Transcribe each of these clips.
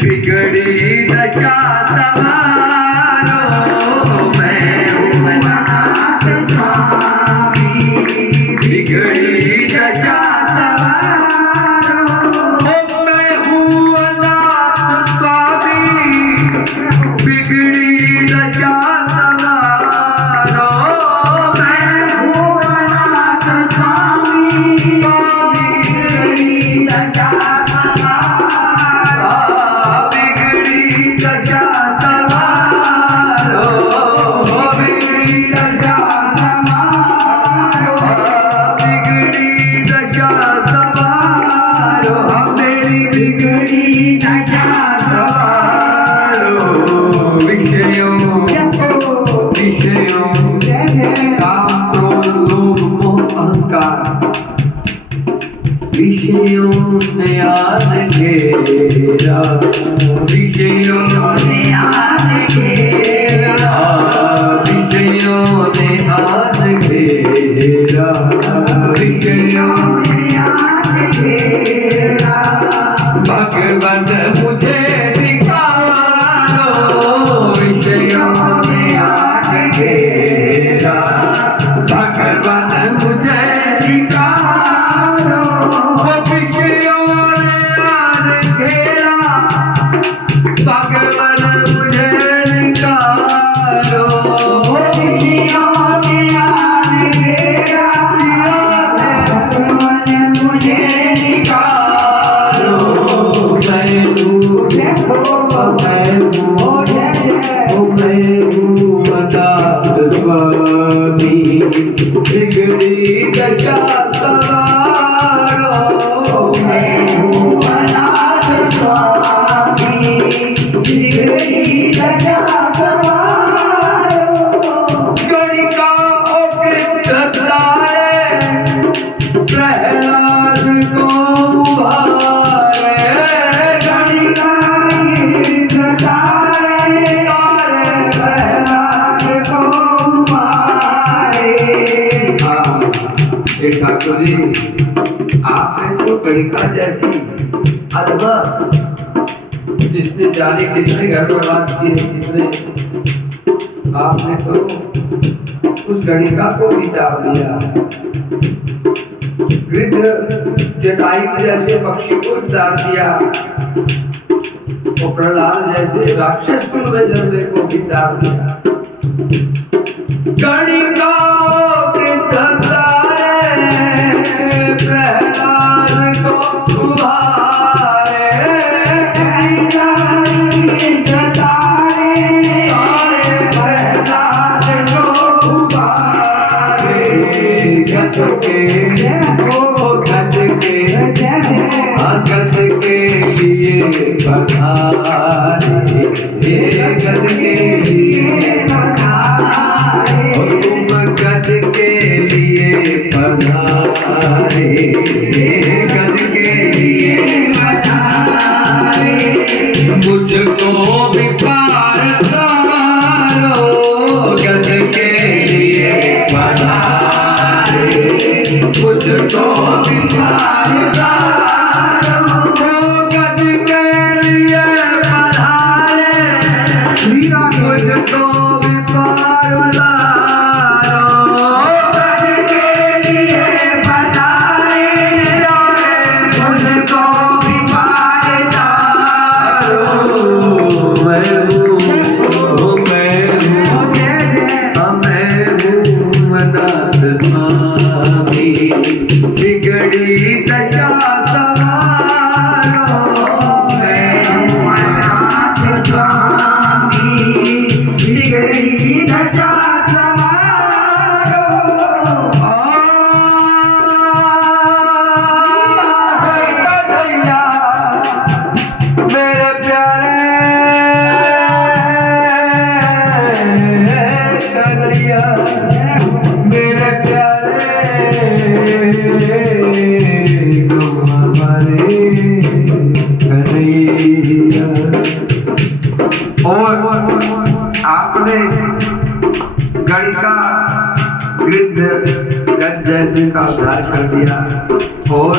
बिगड़ी दशा सवारो, मैं हूँ अनाथ स्वामी। बिगड़ी दशा सवारो, मैं हूँ अनाथ स्वामी। बिगड़ी दशा सवारो, मैं हूँ अनाथ स्वामी। बिगड़ी दशा विषयों ने आन घेरा, विषयों ने आन घेरा, विषयों ने आन घेरा, विषयों ने आन घेरा। भगवान मुझे निकालो, विषयों ने आन घेरा। भगवान मुझे निकालो, विषयों ने आन घेरा। भगवान मुझे निकालो, विषयों ने आन घेरा। भगवान मुझे निकालो, मैं हूँ अनाथ स्वामी। बिगड़ी दशा सवारो, मैं हूँ अनाथ स्वामी। बिगड़ी दशा सवारो, गणिका कृत तारे, प्रहलाद को उभारे। गणिका कृत तारे, प्रहलाद को उभारे। ठाकुर जी, आपने तो गणिका जैसी अद्भुत, जिसने जाने कितने घर बर्बाद किए, कितने, आपने तो उस गणिका को विचार दिया। गिद्ध जटायु जैसे पक्षी को विचार दिया, और प्रहलाद जैसे राक्षस कुल में जन्मे को विचार दिया। गणिका प्रहलाद को उभारे। प्रहलाद को उभारे। गज के लिए पधारे, गज के लिए पधारे। तुम गज के लिए पधारे, गज के लिए पधारे। मुझको भी पार तारो, गज के लिए पधारे। मुझको भी पार तारो, गज के लिए पधारे। मुझको भी पार तारो, गज के लिए पधारे। मुझको भी पार तारो, मैं हूँ अनाथ स्वामी। बिगड़ी दशा सवारो, मैं हूँ अनाथ स्वामी। बिगड़ी दशा सवारो। मेरे प्यारे कन्हैया, मेरे प्यारे हमारे कन्हैया। और आपने गणिका गिद्ध गज जैसे का उद्धार कर दिया, और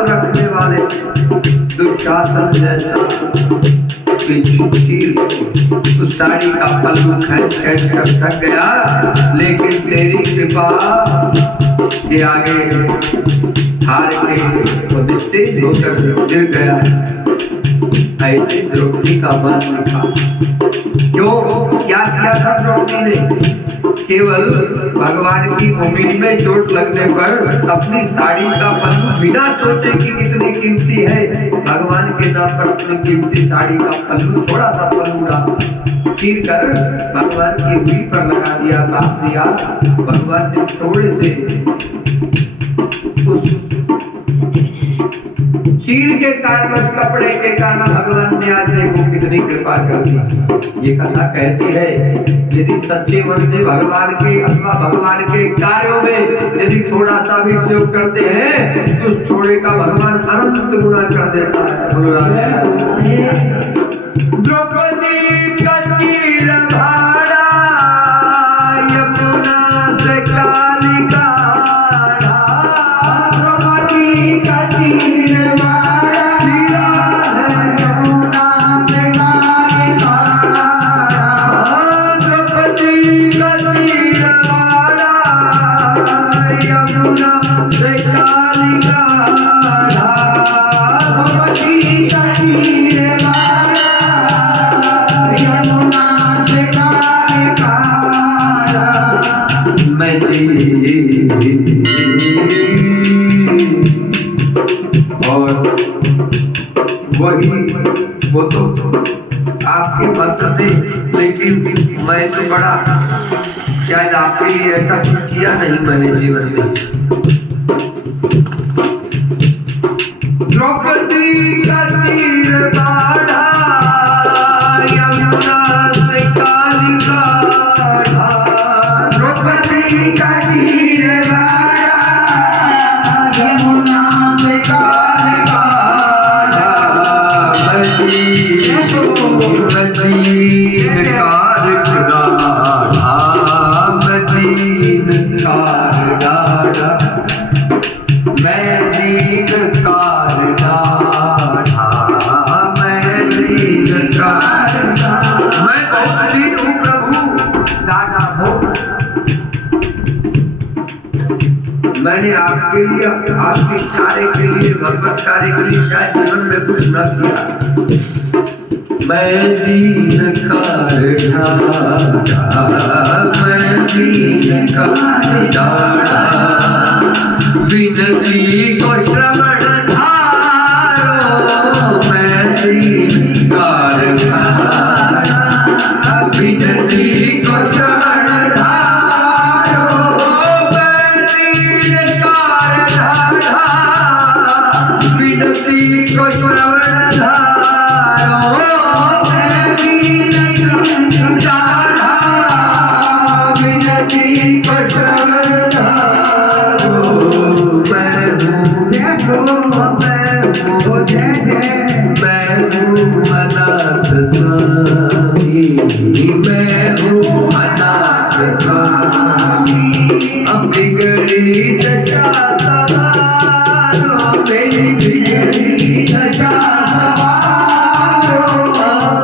बल रखने वाले दुशासन जैसा चीर उस साड़ी का पल्लू खींच खींच कर थक गया, लेकिन तेरी कृपा के आगे हार के वो निस्तेज होकर गिर गया। ऐसे द्रौपदी का मन लिखा। क्यों? क्या किया था द्रौपदी ने? केवल भगवान की उम्मीद में चोट लगने पर अपनी साड़ी का पल्लू बिना सोचे कि कितनी कीमती है, भगवान के नाम पर अपनी कीमती साड़ी का पल्लू, थोड़ा सा पल्लू चीर कर भगवान की उंगली पर लगा दिया, बांध दिया। भगवान ने थोड़े से उस चीर के कारण, उस कपड़े के कारण भगवान ने आज देखो कितनी कृपा कर दी। ये कथा कहती है यदि सच्चे मन से भगवान के अथवा भगवान के कार्यों में यदि थोड़ा सा भी सहयोग करते हैं तो उस थोड़े का भगवान अनंत गुना कर देता है। द्रौपदी का चीर भाड़ा यमुना से कालिका, द्रौपदी का चीर और वही वो तो आपके भक्त थे, लेकिन मैं तो बड़ा शायद आपके लिए ऐसा कुछ किया नहीं मैंने जीवन में। द्रौपदी का चीर बाढ़ा यमुना से कालिका, द्रौपदी का चीर मैंने आपके लिए, आपके कार्य के लिए, भगवत कार्य के लिए शायद जीवन में कुछ न किया। मैं दीन कार विनती को श्रवण धारो, मैं दीन कार विनती को श्रवण धारो, मैं दीन कार विनती को श्रवण धारो, मैं दीन कार विनती को श्रवण धारो। मैं हूँ अनाथ स्वामी, मैं हूँ अनाथ स्वामी, अब बिगड़ी दशा सवारो, मेरी बिगड़ी दशा सवारो,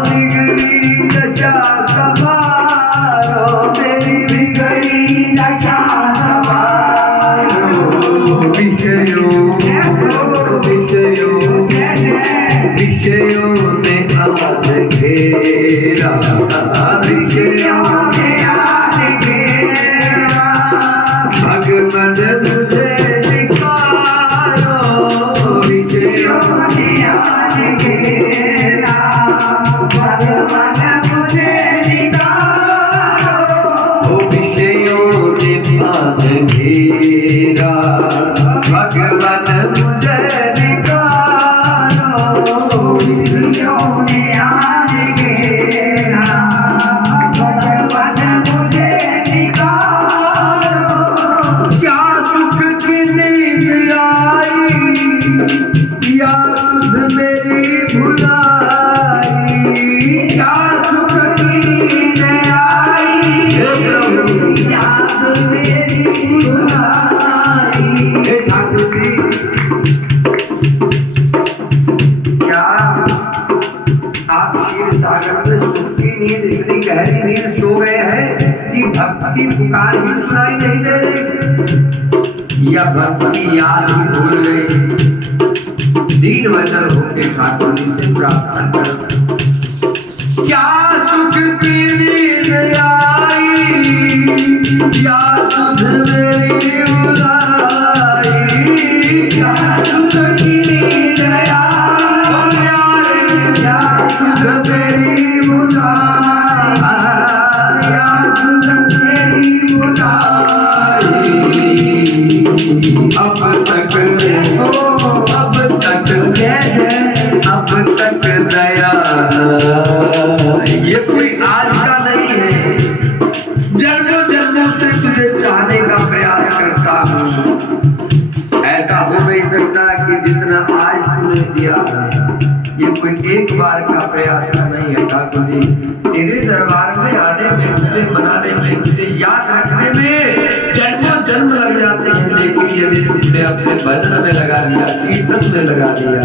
बिगड़ी दशा सवारो, मेरी बिगड़ी दशा सवारो। विषयों ने आज घेरा, विषयों ने आज घेरा, भगवान मुझे निकालो, विषयों ने आज घेरा, भगवान मुझे निकालो, विषयों ने आज घेरा, भगवान मुझे गहरी नींद सो गए हैं कि भक्त की पुकार भी सुनाई नहीं दे रही, या भक्त की याद भी भूल गई। दीन वचन होके ठाकुर जी से प्रार्थना करो। क्या सुख की नींद आई, क्या सुध मेरी उलाई, क्या सुख की नींद आई, क्या सुध मेरी उलाई, क्या सुध मेरी उलाई। अब तक दया, ये कोई आज का नहीं है, जन्मों जन्मों से तुझे चाहने का प्रयास करता हूँ। ऐसा हो नहीं सकता कि जितना आज तूने दिया है, ये कोई एक बार का प्रयास का नहीं है। ठाकुर जी तेरे दरबार में आने में, तुझे मनाने में, तुझे याद रखने में जन्मों जन्म लग जाते हैं, लेकिन यदि तुमने अपने भजन में लगा दिया, कीर्तन में लगा दिया,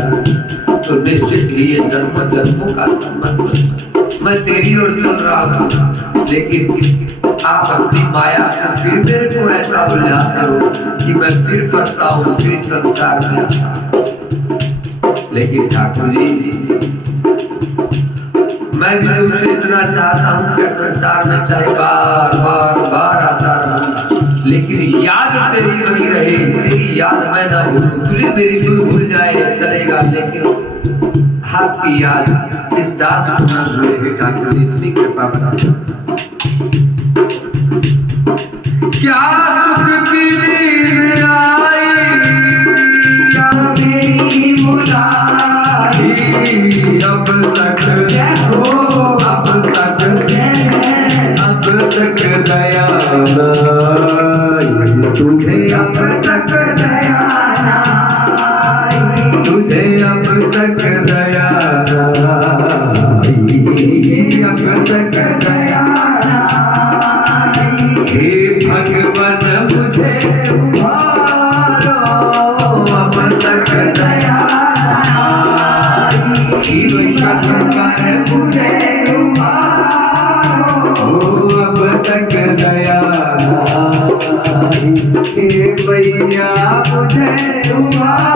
तो निश्चित ही ये जन्मों जन्मों का संबंध। मैं तेरी ओर चल रहा हूँ, लेकिन आप अपनी माया से फिर मेरे को ऐसा उलझाते हो कि मैं फिर फंसता हूँ, फिर संसार में आता हूँ। लेकिन ठाकुर जी मैं भी तुमसे इतना चाहता हूँ कि संसार में चाहे बार बार बार आता रहूं, लेकिन याद तेरी बनी रहे, तेरी याद मैं ना भूलूं। तुझे मेरी सुन भूल जाए चलेगा, लेकिन आपकी याद इस दास को न भूले। ठाकुर जी इतनी कृपा बना। क्या सुख की नींद आई, क्या मेरी मुलाकात, अब तक देखो, अब तक दया तुझे, अब तक दया, तुझे अब तक दया, अब तक दया। हे भगवान मुझे उबारो, अब तक दया, शिव शंकर मुझे उबारो, अब तक दया। हे मैया मुझे उबारो,